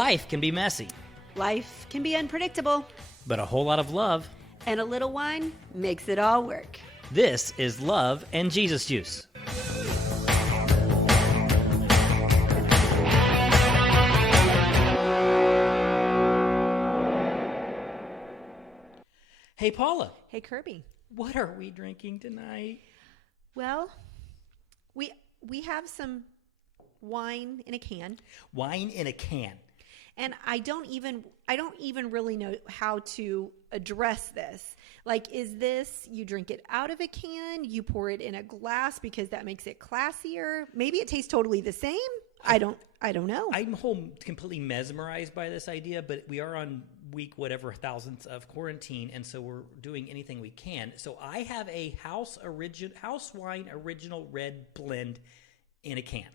Life can be messy, Life can be unpredictable, but a whole lot of love. and a little wine makes it all work. This is Love and Jesus Juice. Hey, Paula. Hey, Kirby. What are we drinking tonight? Well, we have some wine in a can, Wine in a can. and I don't even really know how to address this. Like, is this you drink it out of a can, you pour it in a glass because that makes it classier? Maybe it tastes totally the same. I don't know. I'm completely mesmerized by this idea, but we are on week whatever thousandth of quarantine, and so we're doing anything we can. So I have a house wine original red blend in a can.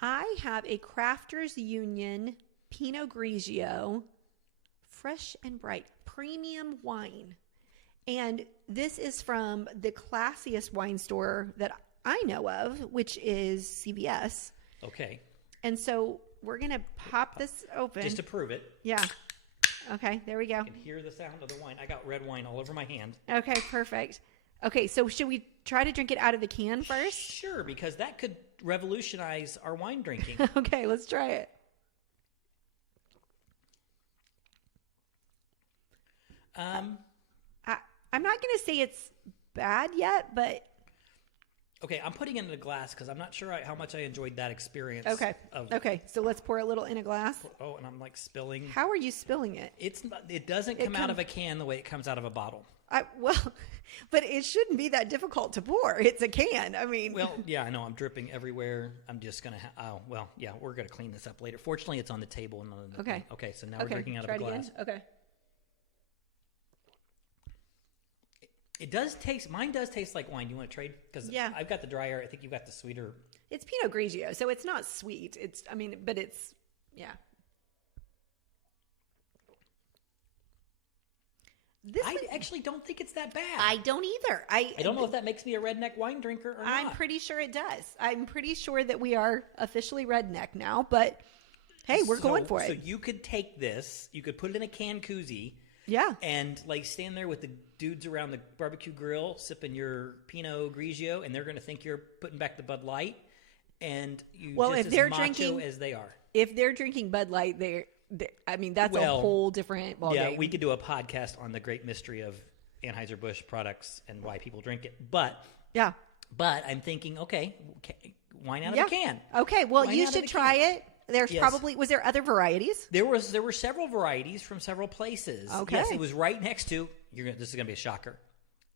I have a Crafters Union Pinot Grigio, fresh and bright, premium wine. And this is from the classiest wine store that I know of, which is CVS. Okay. And so we're going to pop this open. Just to prove it. Yeah. Okay, there we go. You can hear the sound of the wine. I got red wine all over my hand. Okay, perfect. Okay, so should we try to drink it out of the can first? Sure, because that could revolutionize our wine drinking. Okay, let's try it. I'm not going to say it's bad yet, but... Okay, I'm putting it in a glass because I'm not sure how much I enjoyed that experience. Okay, so let's pour a little in a glass. Oh, and I'm like spilling. How are you spilling it? It doesn't come out of a can the way it comes out of a bottle. But it shouldn't be that difficult to pour. It's a can. I mean... Well, yeah, I know. I'm dripping everywhere. I'm just going to... we're going to clean this up later. Fortunately, it's on the table. Okay. Okay, so now we're drinking out of a glass. Again? Okay. It does taste... Mine does taste like wine. Do you want to trade? Because yeah. I've got the drier. I think you've got the sweeter... It's Pinot Grigio, so it's not sweet. But it's... Yeah. I actually don't think it's that bad. I don't either. I don't know if that makes me a redneck wine drinker or not. I'm pretty sure it does. I'm pretty sure that we are officially redneck now, but hey, we're going for it. So you could take this, you could put it in a can koozie. Yeah. And like stand there with the dudes around the barbecue grill sipping your Pinot Grigio, and they're going to think you're putting back the Bud Light, and you just as macho as they are. If they're drinking Bud Light, that's a whole different ballgame. Yeah, we could do a podcast on the great mystery of Anheuser-Busch products and why people drink it. But I'm thinking, okay, wine out of a can. Okay, well, you should try it. There's was there other varieties? There were several varieties from several places. Okay. Yes, it was right next to, this is going to be a shocker,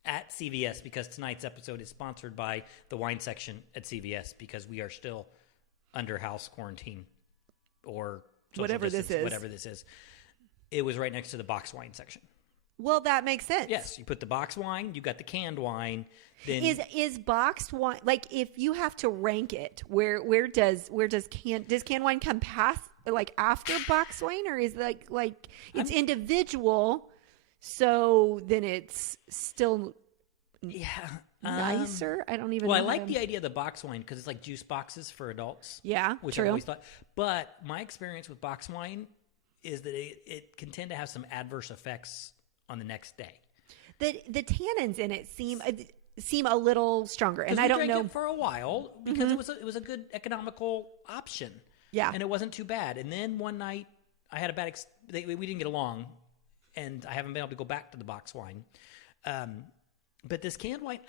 at CVS, because tonight's episode is sponsored by the wine section at CVS, because we are still under house quarantine or whatever this is. It was right next to the box wine section. Well, that makes sense. Yes, you put the box wine, you got the canned wine. Then is boxed wine, like, if you have to rank it, where does canned wine come past, like, after box wine, or is like it's individual, so then it's still nicer? I don't even. Well, I like the idea of the box wine because it's like juice boxes for adults. Yeah, which true. I always thought. But my experience with box wine is that it can tend to have some adverse effects on the next day. The tannins in it seem a little stronger, and I don't know it for a while because it was a good economical option. Yeah, and it wasn't too bad. And then one night I had a bad. We didn't get along, and I haven't been able to go back to the box wine. But this canned wine,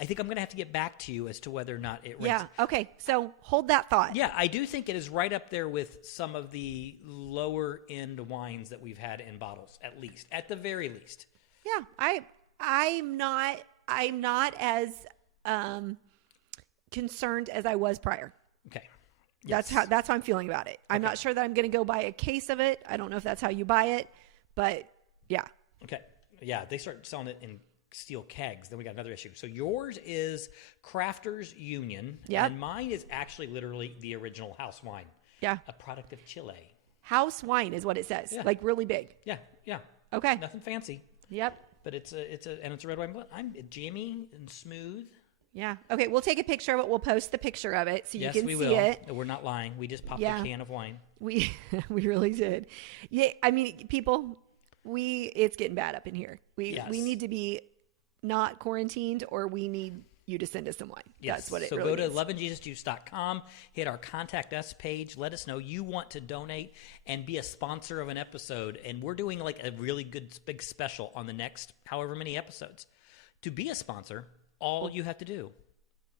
I think I'm going to have to get back to you as to whether or not it ranks. Yeah, okay. So hold that thought. Yeah, I do think it is right up there with some of the lower-end wines that we've had in bottles, at the very least. Yeah, I'm not as concerned as I was prior. Okay. Yes. That's how I'm feeling about it. I'm not sure that I'm going to go buy a case of it. I don't know if that's how you buy it, but yeah. Okay. Yeah, they start selling it in steel kegs. Then we got another issue. So yours is Crafters Union. Yeah. And mine is actually literally the original house wine. Yeah. A product of Chile. House wine is what it says. Yeah. Like really big. Yeah. Yeah. Okay. Nothing fancy. Yep. But it's a red wine. I'm jammy and smooth. Yeah. Okay. We'll take a picture of it. We'll post the picture of it so you Yes, can we see will. it. We're not lying. We just popped Yeah. a can of wine. We really did. Yeah. I mean, people, it's getting bad up in here. We need to be not quarantined, or we need you to send us some wine. Yes. That's what it so really go means. to loveandjesusjuice.com, hit our contact us page, let us know you want to donate and be a sponsor of an episode. And we're doing like a really good big special on the next however many episodes. To be a sponsor, all you have to do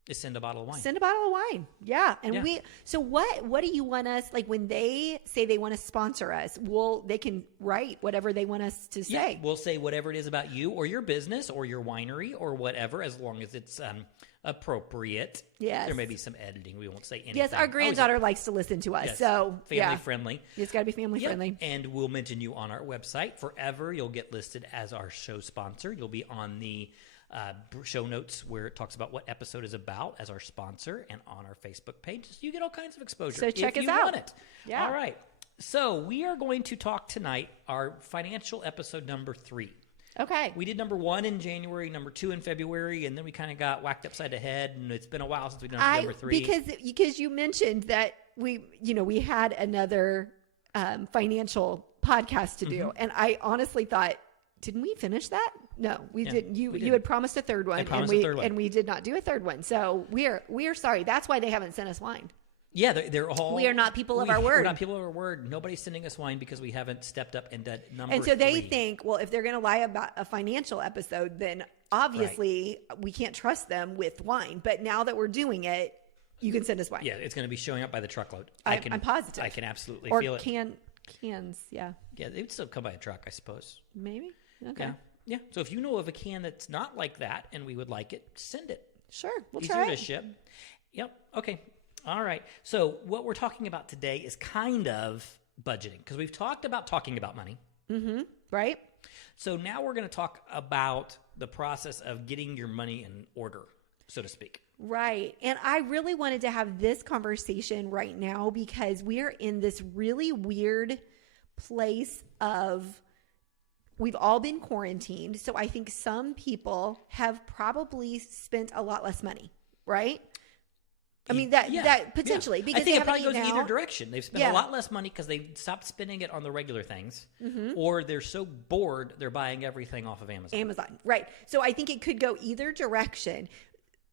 is send a bottle of wine. Send a bottle of wine. Yeah. And Yeah. so what do you want us, like when they say they want to sponsor us, they can write whatever they want us to say. Yeah, we'll say whatever it is about you or your business or your winery or whatever, as long as it's appropriate. Yes. There may be some editing. We won't say anything. Yes, our granddaughter likes to listen to us. Yes. So Family friendly. It's got to be family Yep. friendly. And we'll mention you on our website forever. You'll get listed as our show sponsor. You'll be on the show notes where it talks about what episode is about as our sponsor, and on our Facebook page. So you get all kinds of exposure. So check if us you out. Want it. Yeah. All right. So we are going to talk tonight, our financial episode number 3. Okay. We did number 1 in January, number 2 in February, and then we kind of got whacked upside the head, and it's been a while since we've done number 3. Because you mentioned that we had another financial podcast to do, and I honestly thought, didn't we finish that? No, we didn't. You had promised a third one, and we did not do a third one. So we are sorry. That's why they haven't sent us wine. Yeah, they're all. We are not people of our word. We're not people of our word. Nobody's sending us wine because we haven't stepped up and done number 3. And so they think, well, if they're going to lie about a financial episode, then obviously we can't trust them with wine. But now that we're doing it, you can send us wine. Yeah, it's going to be showing up by the truckload. I'm positive. I can absolutely or feel it. Cans, yeah. Yeah, they would still come by a truck, I suppose. Maybe. Okay. Yeah. So if you know of a can that's not like that and we would like it, send it. Sure, we'll Easier try to it. ship. Yep. Okay. All right. So what we're talking about today is kind of budgeting, because we've talked about talking about money. Mm-hmm. Right? So now we're going to talk about the process of getting your money in order, so to speak. Right. And I really wanted to have this conversation right now because we are in this really weird place of we've all been quarantined. So I think some people have probably spent a lot less money, right? I mean, that potentially, because I think they it probably haven't goes eaten either out. direction. They've spent a lot less money because they stopped spending it on the regular things, or they're so bored they're buying everything off of Amazon. Right. So I think it could go either direction.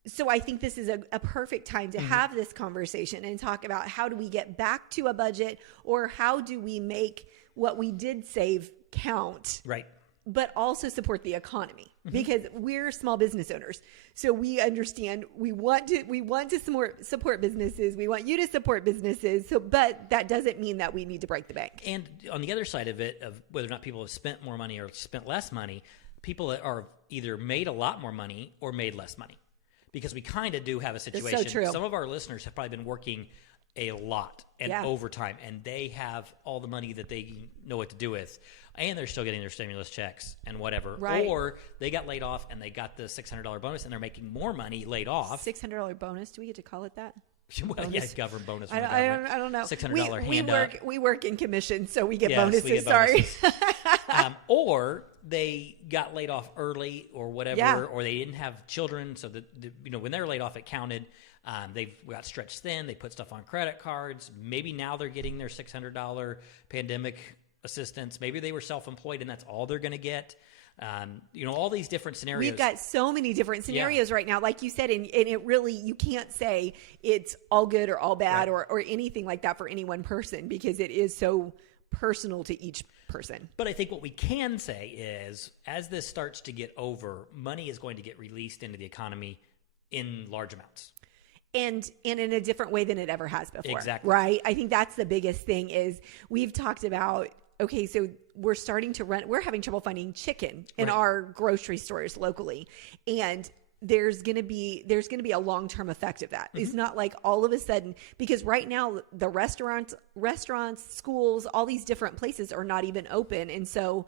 So I think this is a perfect time to have this conversation and talk about how do we get back to a budget, or how do we make what we did save count. Right. But also support the economy, because we're small business owners. So we understand we want to support businesses. We want you to support businesses. So, but that doesn't mean that we need to break the bank. And on the other side of it, of whether or not people have spent more money or spent less money, people that are either made a lot more money or made less money, because we kind of do have a situation. That's so true. Some of our listeners have probably been working a lot and overtime, and they have all the money that they know what to do with, and they're still getting their stimulus checks and whatever. Right. Or they got laid off and they got the $600 bonus and they're making more money laid off. $600 bonus. Do we get to call it that? Well, yeah, government bonus. From I don't know. $600 hand up. We work in commission, so we get Yes, bonuses. we get Sorry. Or they got laid off early or whatever, Yeah. or they didn't have children, so that when they were laid off, it counted. They've got stretched thin. They put stuff on credit cards. Maybe now they're getting their $600 pandemic assistance. Maybe they were self-employed and that's all they're going to get. All these different scenarios. We've got so many different scenarios right now, like you said, and it really, you can't say it's all good or all bad or anything like that for any one person, because it is so personal to each person. But I think what we can say is, as this starts to get over, money is going to get released into the economy in large amounts. And in a different way than it ever has before. Exactly. Right? I think that's the biggest thing is we've talked about, okay, so we're having trouble finding chicken in our grocery stores locally. And there's going to be a long-term effect of that. It's not like all of a sudden, because right now the restaurants, schools, all these different places are not even open. And so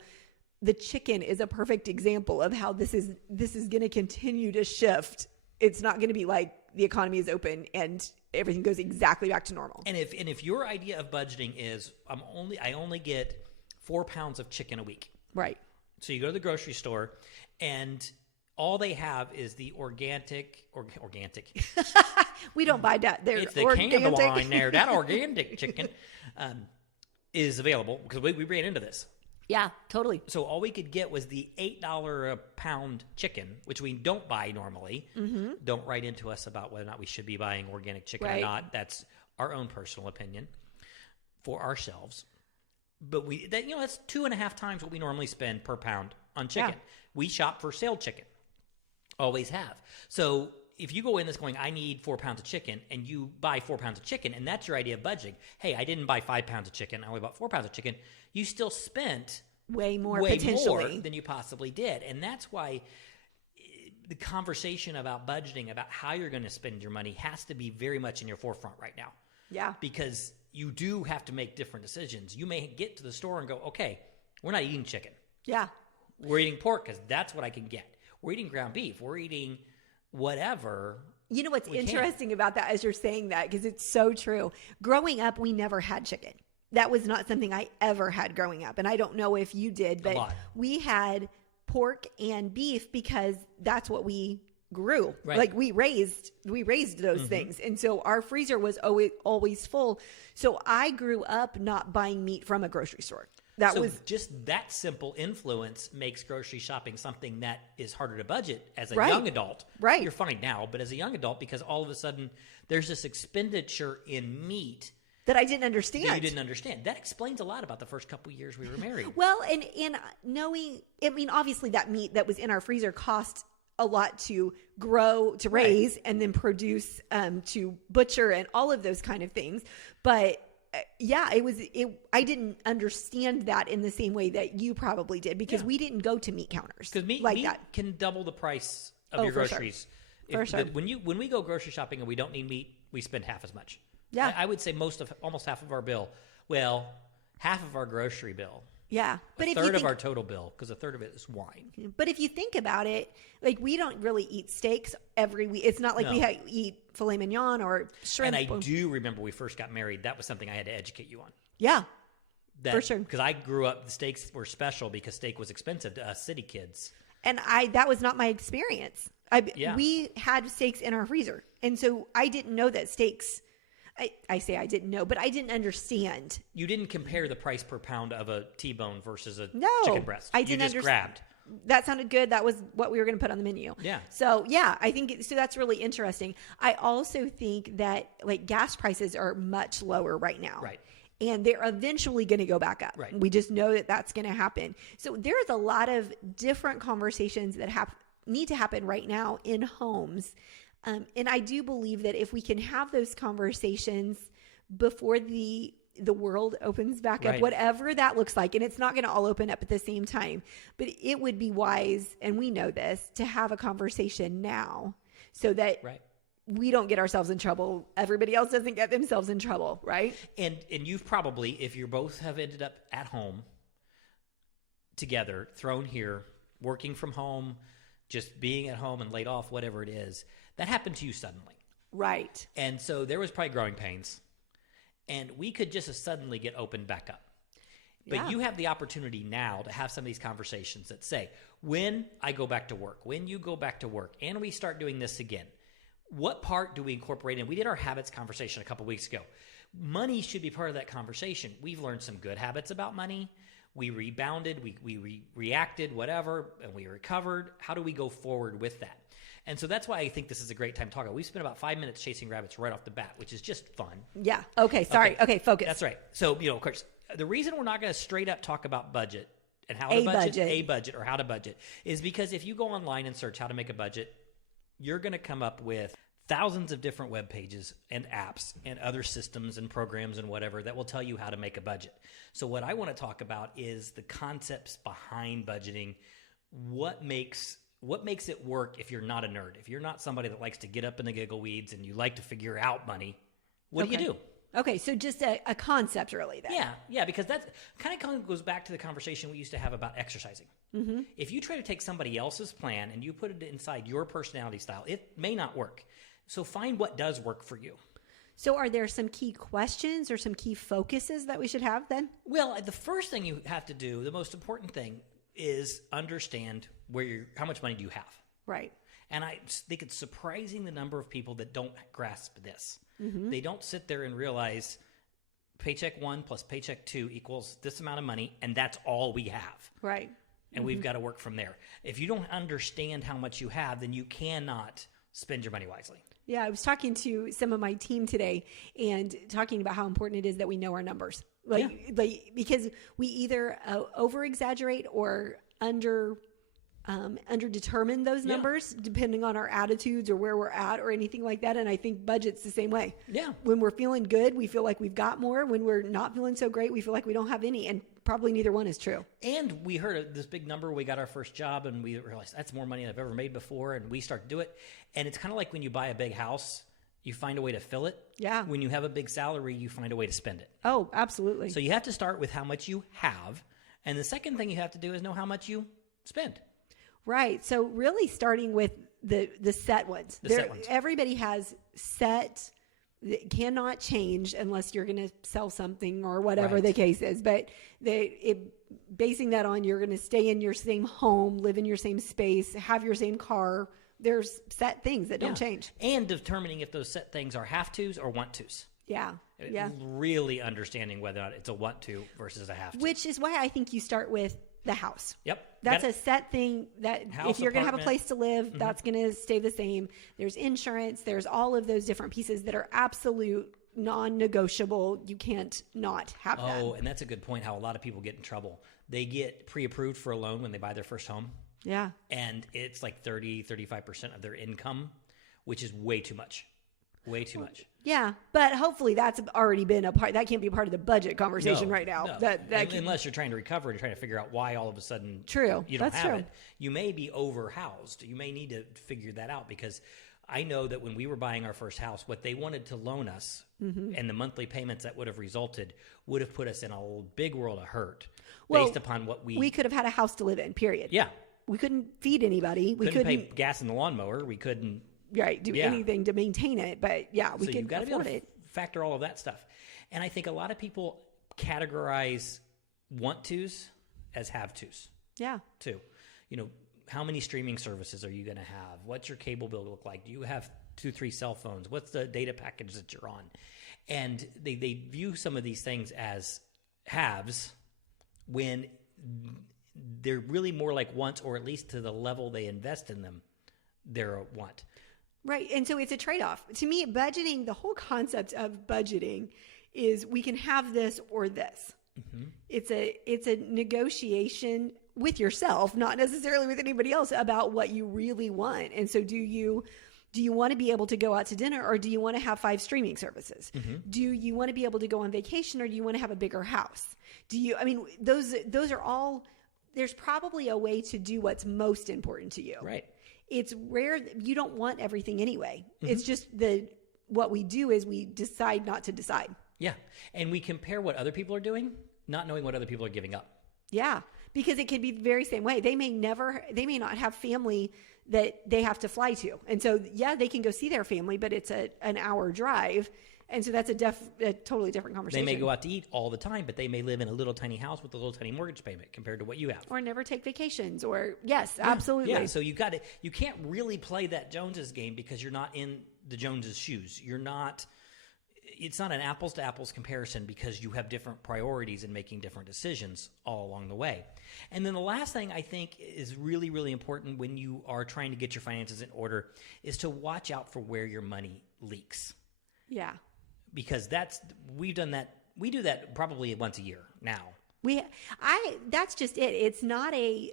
the chicken is a perfect example of how this is going to continue to shift. It's not going to be like the economy is open and everything goes exactly back to normal. And if your idea of budgeting is I only get 4 pounds of chicken a week. Right. So you go to the grocery store and all they have is the organic. We don't buy that. They're It's the canned line there. That organic chicken is available because we ran into this. Yeah, totally. So all we could get was the $8 a pound chicken, which we don't buy normally. Mm-hmm. Don't write into us about whether or not we should be buying organic chicken or not. That's our own personal opinion for ourselves. But that's 2.5 times what we normally spend per pound on chicken. Yeah. We shop for sale chicken. Always have. So if you go in this going, I need 4 pounds of chicken, and you buy 4 pounds of chicken, and that's your idea of budgeting. Hey, I didn't buy 5 pounds of chicken. I only bought 4 pounds of chicken. You still spent way more potentially than you possibly did. And that's why the conversation about budgeting, about how you're going to spend your money, has to be very much in your forefront right now. Yeah. Because you do have to make different decisions. You may get to the store and go, okay, we're not eating chicken. Yeah. We're eating pork because that's what I can get. We're eating ground beef. We're eating whatever. You know what's interesting about that as you're saying that, because it's so true. Growing up, we never had chicken. That was not something I ever had growing up. And I don't know if you did, but we had pork and beef because that's what we grew. Right. Like we raised those things. And so our freezer was always full. So I grew up not buying meat from a grocery store. That was just that simple influence makes grocery shopping something that is harder to budget as a young adult. Right. You're fine now, but as a young adult, because all of a sudden there's this expenditure in meat that I didn't understand. That you didn't understand. That explains a lot about the first couple of years we were married. Well, and knowing, I mean, obviously that meat that was in our freezer cost a lot to grow, to raise, and then produce, to butcher, and all of those kind of things. But yeah, I didn't understand that in the same way that you probably did, because we didn't go to meat counters. Because meat can double the price of your groceries. For sure. When we go grocery shopping and we don't need meat, we spend half as much. Yeah. I would say almost half of our bill. Well, half of our grocery bill. Yeah. But a third of our total bill, because a third of it is wine. But if you think about it, like we don't really eat steaks every week. It's not like we eat filet mignon or shrimp. And I do remember we first got married, that was something I had to educate you on. Yeah, for sure. Because I grew up, the steaks were special because steak was expensive to us city kids. And that was not my experience. We had steaks in our freezer. And so I didn't know that steaks... I say I didn't know, but I didn't understand. You didn't compare the price per pound of a T-bone versus a chicken breast. I didn't just grabbed. That sounded good. That was what we were going to put on the menu. Yeah. So I think so. That's really interesting. I also think that like gas prices are much lower right now. Right. And they're eventually going to go back up. Right. We just know that that's going to happen. So there's a lot of different conversations that need to happen right now in homes. And I do believe that if we can have those conversations before the world opens back up, whatever that looks like, and it's not going to all open up at the same time, but it would be wise, and we know this, to have a conversation now so that we don't get ourselves in trouble. Everybody else doesn't get themselves in trouble, right? And you've probably, if you both have ended up at home together, thrown here, working from home, just being at home and laid off, whatever it is, that happened to you suddenly. Right. And so there was probably growing pains. And we could just as suddenly get opened back up. But you have the opportunity now to have some of these conversations that say, when I go back to work, when you go back to work, and we start doing this again, what part do we incorporate in? We did our habits conversation a couple weeks ago. Money should be part of that conversation. We've learned some good habits about money. We rebounded, we reacted, whatever, and we recovered. How do we go forward with that? And so that's why I think this is a great time to talk about. We spent about 5 minutes chasing rabbits right off the bat, which is just fun. Yeah. Okay. Sorry. Okay. Focus. That's right. So, of course, the reason we're not going to straight up talk about budget and how to budget or how to budget is because if you go online and search how to make a budget, you're going to come up with thousands of different web pages and apps and other systems and programs and whatever that will tell you how to make a budget. So what I want to talk about is the concepts behind budgeting. What makes it work if you're not a nerd? If you're not somebody that likes to get up in the giggle weeds and you like to figure out money, what do you do? Okay, so just a concept really then. Yeah, because that kind of goes back to the conversation we used to have about exercising. Mm-hmm. If you try to take somebody else's plan and you put it inside your personality style, it may not work. So find what does work for you. So are there some key questions or some key focuses that we should have then? Well, the first thing you have to do, the most important thing, is understand how much money do you have. Right. And I think it's surprising the number of people that don't grasp this. They don't sit there and realize paycheck 1 plus paycheck 2 equals this amount of money, and that's all we have. Right. And we've got to work from there. If you don't understand how much you have, then you cannot spend your money wisely. Yeah, I was talking to some of my team today and talking about how important it is that we know our numbers. Like because we either over exaggerate or under determine those numbers depending on our attitudes or where we're at or anything like that. And I think budget's the same way. Yeah. When we're feeling good, we feel like we've got more. When we're not feeling so great, we feel like we don't have any. And probably neither one is true. And we heard this big number. We got our first job and we realized that's more money than I've ever made before. And we start to do it. And it's kind of like when you buy a big house, you find a way to fill it. Yeah. When you have a big salary, you find a way to spend it. Oh, absolutely. So you have to start with how much you have. And the second thing you have to do is know how much you spend. Right. So really starting with the set ones. Set ones. Everybody has set that cannot change unless you're going to sell something or whatever the case is. But basing that on you're going to stay in your same home, live in your same space, have your same car. There's set things that don't change. And determining if those set things are have-tos or want-tos. Yeah. Really understanding whether or not it's a want-to versus a have-to. Which is why I think you start with the house. Yep. That's a set thing that House, if you're going to have a apartment. place to live, that's going to stay the same. There's insurance. There's all of those different pieces that are absolute non-negotiable. You can't not have that. Oh, and that's a good point, how a lot of people get in trouble. They get pre-approved for a loan when they buy their first home. Yeah. And it's like 35% of their income, which is way too much. Way too much. Yeah, but hopefully that's already been a part. That can't be part of the budget conversation right now. No. That Unless you're trying to recover and you're trying to figure out why all of a sudden True. you don't That's have true. it. You may be overhoused. You may need to figure that out, because I know that when we were buying our first house, what they wanted to loan us and the monthly payments that would have resulted would have put us in a big world of hurt based upon what we could have had a house to live in, period. Yeah. We couldn't feed anybody. We couldn't pay gas in the lawnmower. We couldn't do anything to maintain it. But yeah, we could gotta afford be able it. to factor all of that stuff. And I think a lot of people categorize want-tos as have-tos. Yeah. Too. How many streaming services are you going to have? What's your cable bill look like? Do you have 2-3 cell phones? What's the data package that you're on? And they view some of these things as haves when they're really more like wants, or at least to the level they invest in them, they're a want. Right. And so it's a trade-off. To me, budgeting, the whole concept of budgeting is we can have this or this. Mm-hmm. It's a negotiation with yourself, not necessarily with anybody else, about what you really want. And so do you want to be able to go out to dinner, or do you want to have 5 streaming services? Mm-hmm. Do you want to be able to go on vacation, or do you want to have a bigger house? Those are all, there's probably a way to do what's most important to you. Right. It's rare. You don't want everything anyway. Mm-hmm. It's just what we do is we decide not to decide. Yeah. And we compare what other people are doing, not knowing what other people are giving up. Yeah. Because it could be the very same way. They may not have family that they have to fly to. And so, they can go see their family, but it's an hour drive. And so that's a totally different conversation. They may go out to eat all the time, but they may live in a little tiny house with a little tiny mortgage payment compared to what you have. Or never take vacations, absolutely. Yeah, so you can't really play that Joneses game because you're not in the Joneses shoes. It's not an apples to apples comparison because you have different priorities and making different decisions all along the way. And then the last thing I think is really, really important when you are trying to get your finances in order is to watch out for where your money leaks. Yeah. Because we do that probably once a year now. That's just it. It's not a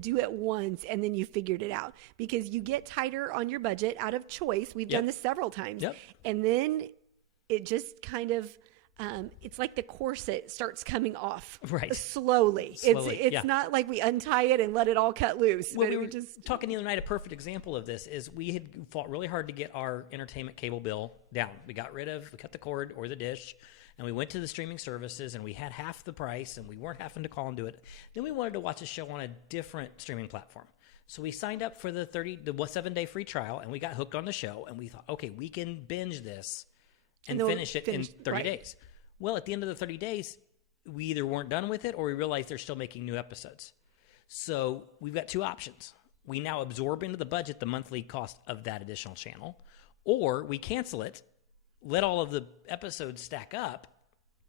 do it once and then you figured it out, because you get tighter on your budget out of choice. We've done this several times. Yep. And then it just kind of, it's like the corset starts coming off slowly. It's not like we untie it and let it all cut loose. Well, we were just talking the other night. A perfect example of this is we had fought really hard to get our entertainment cable bill down. We cut the cord or the dish, and we went to the streaming services, and we had half the price, and we weren't having to call and do it. Then we wanted to watch a show on a different streaming platform. So we signed up for the 7-day free trial, and we got hooked on the show, and we thought, okay, we can binge this and finish it in 30 days. Well, at the end of the 30 days, we either weren't done with it or we realized they're still making new episodes. So we've got 2 options. we now absorb into the budget the monthly cost of that additional channel, or we cancel it, let all of the episodes stack up,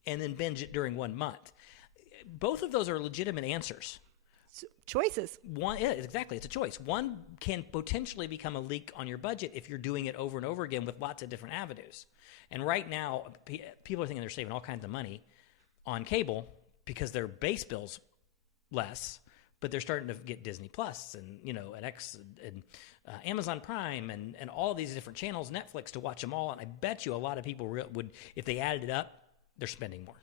and then binge it during 1 month. Both of those are legitimate answers. Choices. One, yeah, exactly. It's a choice. One can potentially become a leak on your budget if you're doing it over and over again with lots of different avenues. And right now, people are thinking they're saving all kinds of money on cable because their base bill's less, but they're starting to get Disney Plus and, and X and Amazon Prime and all of these different channels, Netflix, to watch them all. And I bet you a lot of people would, if they added it up, they're spending more.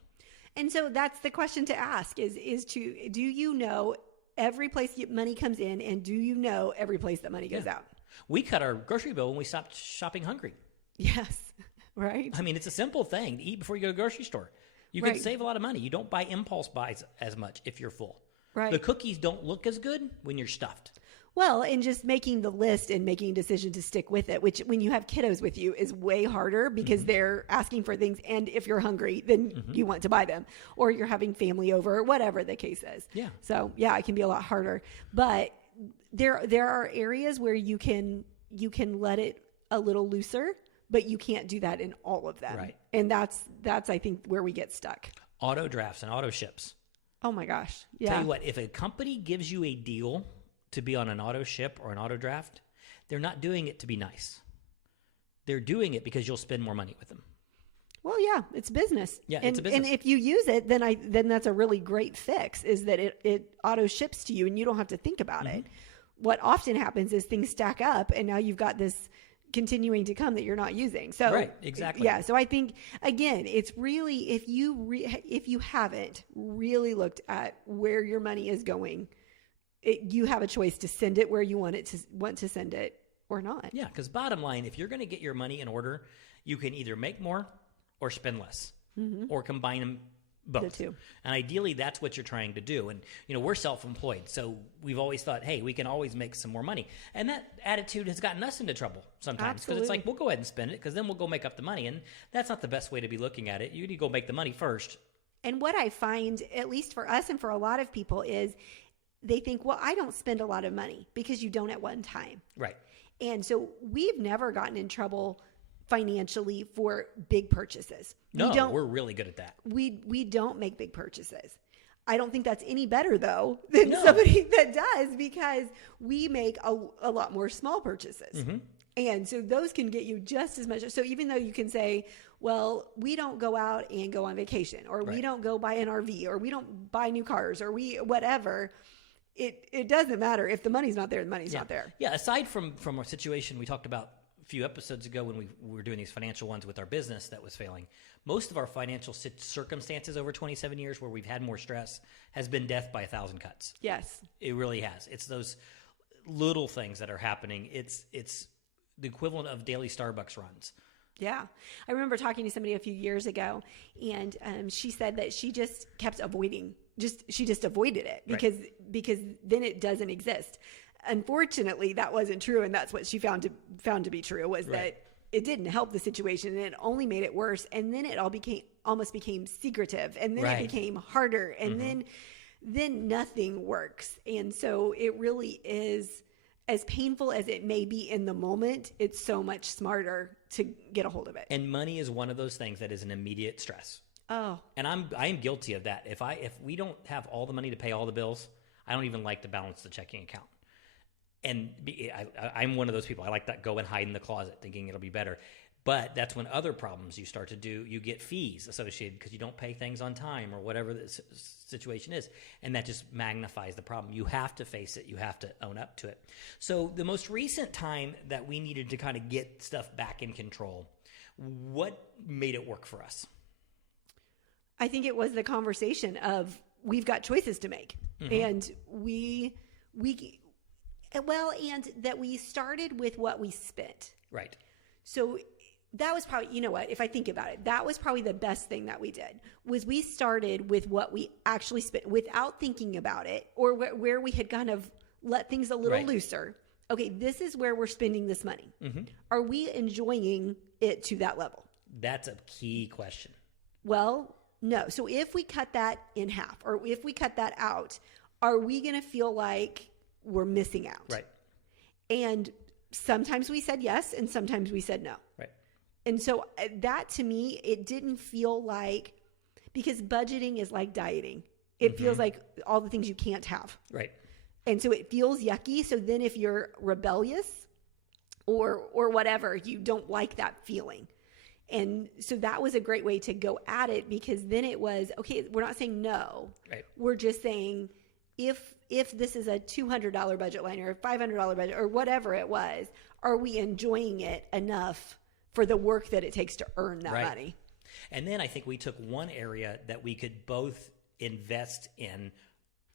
And so that's the question to ask do you know every place money comes in, and do you know every place that money goes out? We cut our grocery bill when we stopped shopping hungry. Yes, right. I mean, it's a simple thing. Eat before you go to the grocery store. You can save a lot of money. You don't buy impulse buys as much if you're full. Right. The cookies don't look as good when you're stuffed. Well, and just making the list and making a decision to stick with it, which when you have kiddos with you is way harder because they're asking for things. And if you're hungry, then you want to buy them, or you're having family over, whatever the case is. Yeah. So yeah, it can be a lot harder, but there are areas where you can let it a little looser, but you can't do that in all of them. Right. And that's I think where we get stuck. Auto drafts and auto ships. Oh my gosh. Yeah. Tell you what, if a company gives you a deal to be on an auto ship or an auto draft, they're not doing it to be nice. They're doing it because you'll spend more money with them. Well, yeah, it's business. Yeah, it's a business. And if you use it, then that's a really great fix, is that it auto ships to you and you don't have to think about it. What often happens is things stack up and now you've got this continuing to come that you're not using. So right, exactly. Yeah, so I think again, it's really if you haven't really looked at where your money is going, you have a choice to send it where you want to send it or not. Yeah, because bottom line, if you're going to get your money in order, you can either make more or spend less, or combine them both. The two. And ideally, that's what you're trying to do. And we're self-employed, so we've always thought, hey, we can always make some more money. And that attitude has gotten us into trouble sometimes, because it's like, we'll go ahead and spend it, because then we'll go make up the money. And that's not the best way to be looking at it. You need to go make the money first. And what I find, at least for us and for a lot of people, is they think, well, I don't spend a lot of money, because you don't at one time. Right. And so we've never gotten in trouble financially for big purchases. No, we're really good at that. We don't make big purchases. I don't think that's any better, though, than somebody that does, because we make a lot more small purchases. And so those can get you just as much. So even though you can say, well, we don't go out and go on vacation, or we don't go buy an RV, or we don't buy new cars, or whatever, it doesn't matter. If the money's not there, the money's not there. Yeah, aside from a situation we talked about a few episodes ago when we were doing these financial ones with our business that was failing, most of our financial circumstances over 27 years where we've had more stress has been death by 1,000 cuts. Yes. It really has. It's those little things that are happening. It's the equivalent of daily Starbucks runs. Yeah. I remember talking to somebody a few years ago, and she said that she just kept avoiding, she just avoided it because then it doesn't exist. Unfortunately, that wasn't true, and that's what she found to be true, was that it didn't help the situation, and it only made it worse. And then it almost became secretive, and then it became harder, and then nothing works. And so it really is, as painful as it may be in the moment, it's so much smarter to get a hold of it. And money is one of those things that is an immediate stress. Oh. And I am guilty of that. If we don't have all the money to pay all the bills, I don't even like to balance the checking account. And I'm one of those people. I like that go and hide in the closet thinking it'll be better. But that's when other problems you start to do, you get fees associated because you don't pay things on time or whatever the situation is. And that just magnifies the problem. You have to face it. You have to own up to it. So the most recent time that we needed to kind of get stuff back in control, what made it work for us? I think it was the conversation of, we've got choices to make. And and that we started with what we spent. Right. So that was probably, if I think about it, that was probably the best thing that we did, was we started with what we actually spent without thinking about it, or where we had kind of let things a little looser. Okay, this is where we're spending this money. Are we enjoying it to that level? That's a key question. Well, no. So if we cut that in half, or if we cut that out, are we going to feel like we're missing out? Right. And sometimes we said yes and sometimes we said no. Right. And so that to me, it didn't feel like, because budgeting is like dieting. It feels like all the things you can't have. Right. And so it feels yucky. So then if you're rebellious or whatever, you don't like that feeling. And so that was a great way to go at it, because then it was, okay, we're not saying no. Right. We're just saying if this is a $200 budget line or a $500 budget or whatever it was, are we enjoying it enough for the work that it takes to earn that money? And then I think we took one area that we could both invest in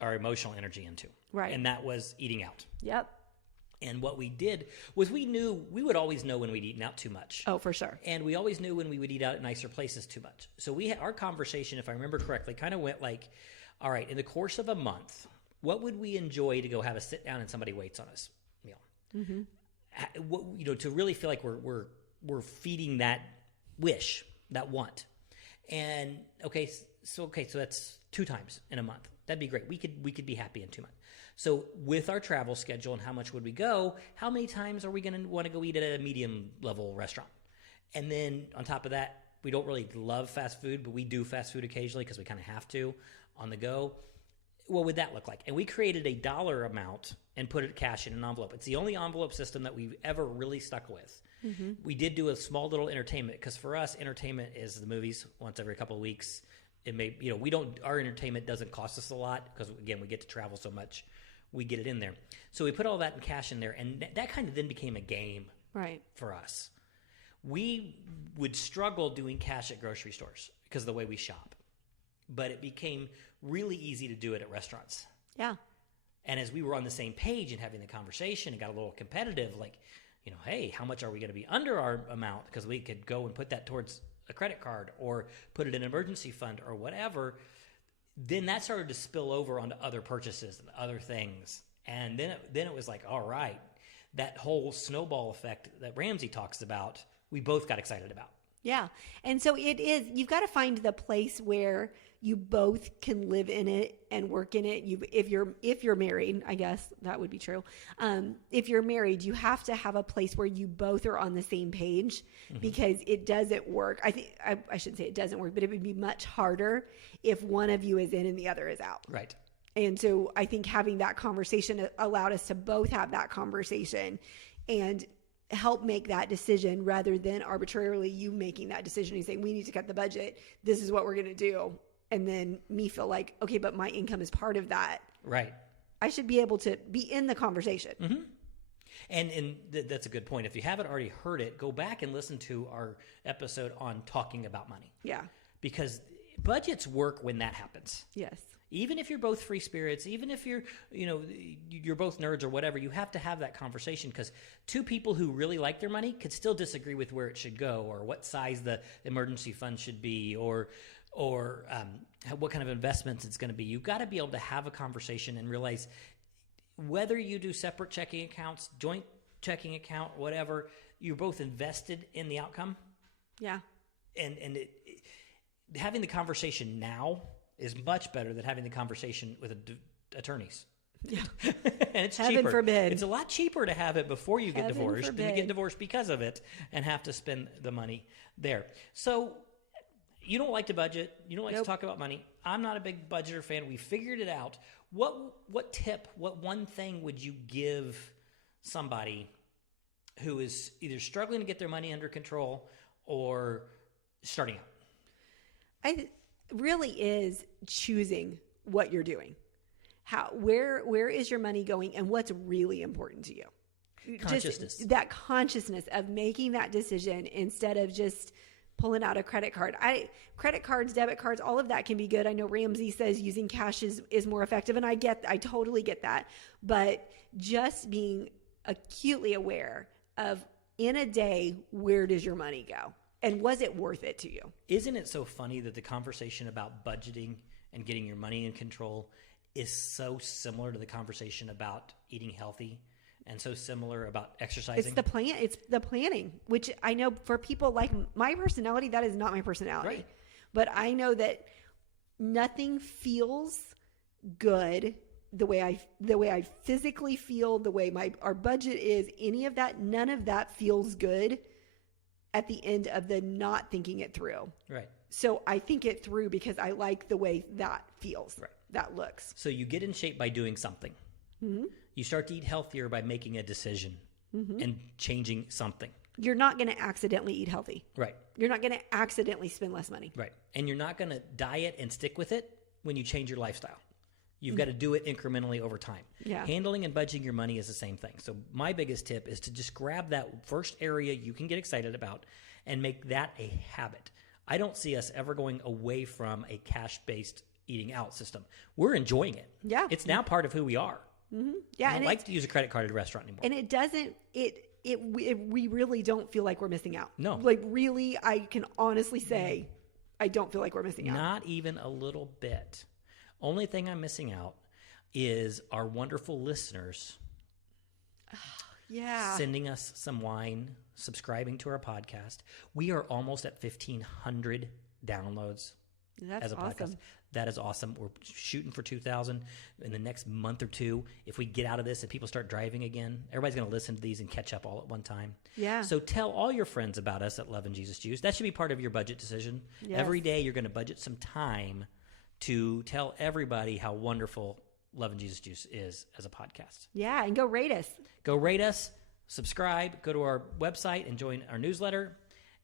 our emotional energy into. Right. And that was eating out. Yep. And what we did was we would always know when we'd eaten out too much. Oh, for sure. And we always knew when we would eat out at nicer places too much. So our conversation, if I remember correctly, kind of went like, all right, in the course of a month, what would we enjoy to go have a sit down and somebody waits on us meal? Mm-hmm. To really feel like we're feeding that wish, that want. And so that's 2 times in a month. That'd be great. We could be happy in 2 months. So with our travel schedule and how much would we go, how many times are we going to want to go eat at a medium level restaurant? And then on top of that, we don't really love fast food, but we do fast food occasionally because we kind of have to on the go. What would that look like? And we created a dollar amount and put it cash in an envelope. It's the only envelope system that we've ever really stuck with. Mm-hmm. We did do a small little entertainment, because for us, entertainment is the movies once every couple of weeks. It may, our entertainment doesn't cost us a lot because, again, we get to travel so much. We get it in there. So we put all that in cash in there, and that kind of then became a game for us. We would struggle doing cash at grocery stores because of the way we shop, but it became really easy to do it at restaurants. Yeah. And as we were on the same page and having the conversation and got a little competitive, like, hey, how much are we going to be under our amount? Because we could go and put that towards a credit card or put it in an emergency fund or whatever. Then that started to spill over onto other purchases and other things. And then it was like, all right, that whole snowball effect that Ramsey talks about, we both got excited about. Yeah. And so you've got to find the place where you both can live in it and work in it. If you're married, I guess that would be true. If you're married, you have to have a place where you both are on the same page, because it doesn't work. I shouldn't say it doesn't work, but it would be much harder if one of you is in and the other is out. Right. And so I think having that conversation allowed us to both have that conversation and help make that decision, rather than arbitrarily you making that decision and saying, we need to cut the budget. This is what we're going to do. And then me feel like, okay, but my income is part of that. Right. I should be able to be in the conversation. Mm-hmm. And that's a good point. If you haven't already heard it, go back and listen to our episode on talking about money. Yeah. Because budgets work when that happens. Yes. Even if you're both free spirits, even if you're both nerds or whatever, you have to have that conversation, because 2 people who really like their money could still disagree with where it should go, or what size the emergency fund should be, or what kind of investments it's going to be. You've got to be able to have a conversation and realize whether you do separate checking accounts, joint checking account, whatever, you're both invested in the outcome. Yeah. And having the conversation now is much better than having the conversation with attorneys. Yeah. And it's Heaven cheaper. forbid. It's a lot cheaper to have it before you get Heaven divorced than you forbid. get divorced because of it and have to spend the money there. So you don't like to budget. You don't like Nope. to talk about money. I'm not a big budgeter fan. We figured it out. What tip, what one thing would you give somebody who is either struggling to get their money under control or starting out? Really is choosing what you're doing. Where is your money going, and what's really important to you? Consciousness. Just that consciousness of making that decision instead of just pulling out a credit card. Credit cards, debit cards, all of that can be good. I know Ramsey says using cash is more effective, and I totally get that. But just being acutely aware of, in a day, where does your money go? And was it worth it to you? Isn't it so funny that the conversation about budgeting and getting your money in control is so similar to the conversation about eating healthy, and so similar about exercising? It's the planning, which I know for people like my personality, that is not my personality. Right. But I know that nothing feels good the way I physically feel, the way our budget is, any of that, none of that feels good at the end of the not thinking it through. Right. So I think it through because I like the way that feels, right. that looks. So you get in shape by doing something. Mm-hmm. You start to eat healthier by making a decision and changing something. You're not going to accidentally eat healthy. Right. You're not going to accidentally spend less money. Right. And you're not going to diet and stick with it when you change your lifestyle. You've got to do it incrementally over time. Yeah. Handling and budgeting your money is the same thing. So my biggest tip is to just grab that first area you can get excited about and make that a habit. I don't see us ever going away from a cash-based eating out system. We're enjoying it. Yeah. It's now part of who we are. Mm-hmm. Yeah. I don't like to use a credit card at a restaurant anymore. And it doesn't, we really don't feel like we're missing out. No. Like really, I can honestly say I don't feel like we're missing out. Not even a little bit. Only thing I'm missing out is our wonderful listeners sending us some wine, subscribing to our podcast. We are almost at 1,500 downloads as a podcast. That is awesome. We're shooting for 2,000 in the next month or two. If we get out of this and people start driving again, everybody's going to listen to these and catch up all at one time. Yeah. So tell all your friends about us at Love and Jesus Juice. That should be part of your budget decision. Yes. Every day you're going to budget some time to tell everybody how wonderful Love and Jesus Juice is as a podcast. Yeah, and go rate us. Go rate us, subscribe, go to our website and join our newsletter,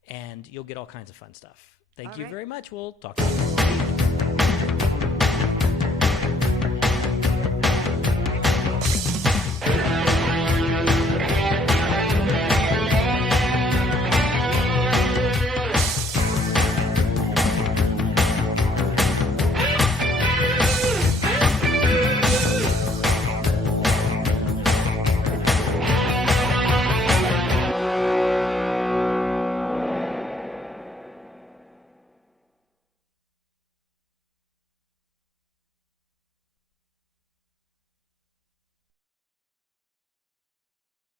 and you'll get all kinds of fun stuff. Thank you very much. We'll talk to you.